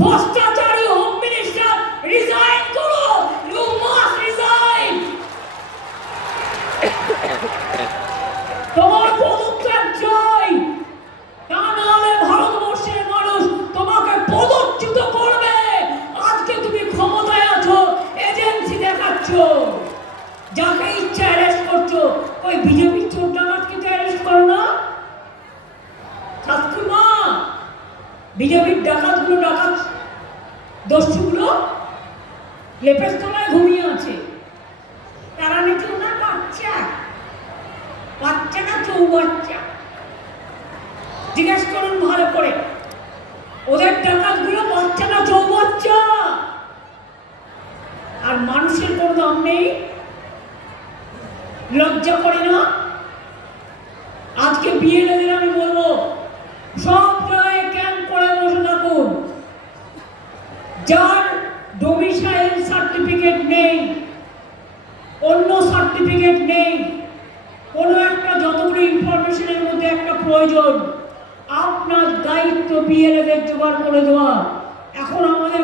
ভ্রষ্টাচারী home minister resign করো, you must resign. তোমার পদত্যাগ চাই, তা নাহলে ভারতবর্ষের মানুষ তোমাকে পদচ্যুত করবে। আজকে তুমি ক্ষমতায় আছো, এজেন্সি দেখাচ্ছ, যাকে ইচ্ছা অ্যারেস্ট করছো। ওই বিজেপির চোর ডাকাতকে তো অ্যারেস্ট করো না? শাস্ত্রমা, বিজেপির ডাকাতগুলো, ডাকাত দস্যুগুলো লেপের তলায় ঘুমিয়ে আছে। তারা নাকি ওনার বাচ্চা, বাচ্চা না চৌবাচ্চা? জিজ্ঞেস করুন ভালো করে, ওদের ডাকাতগুলো বাচ্চা না চৌবাচ্চা? আর মানুষের কোনো দাম নেই, লজ্জা করে না? আজকে বিএলএদের আমি বলবো, সব জায়গায় ক্যাম্প করে বসে থাকুন। যার ডোমিসাইল সার্টিফিকেট নেই, অন্য সার্টিফিকেট নেই, কোনো একটা, যতগুলো ইনফরমেশনের মধ্যে একটা প্রয়োজন, আপনার দায়িত্ব বিএলএদের জোগাড় করে দেওয়া। এখন আমাদের